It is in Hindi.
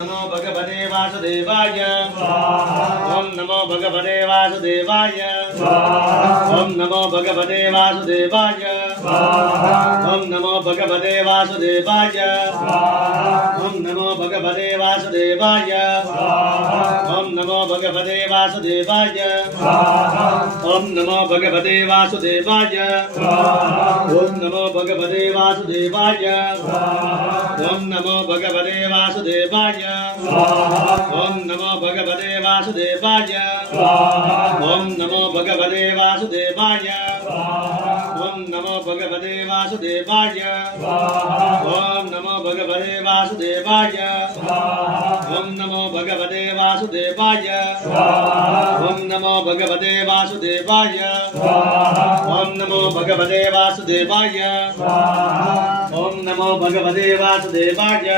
नमो भगवते वासुदेवाय ओम नमो भगवते वासुदेवाय ओम नमो भगवते वासुदेवाय ओम नमो भगवते वासुदेवाय ओम नमो भगवते वासुदेवाय ओम नमो भगवते वासुदेवाय ओम नमो भगवते वासुदेवाय ओम नमो भगवते वासुदेवाय ओम नमो भगवते वासुदेवाय ओम नमो भगवते वासुदेवाय ओम नमो भगवते वासुदेवाय ओम नमो भगवते वासुदेवाय ओम नमो भगवते वासुदेवाय ओम नमो भगवते वासुदेवाय ओम नमो भगवते वासुदेवाय ओम नमो भगवते वासुदेवाय ओम नमो भगवते वासुदेवाय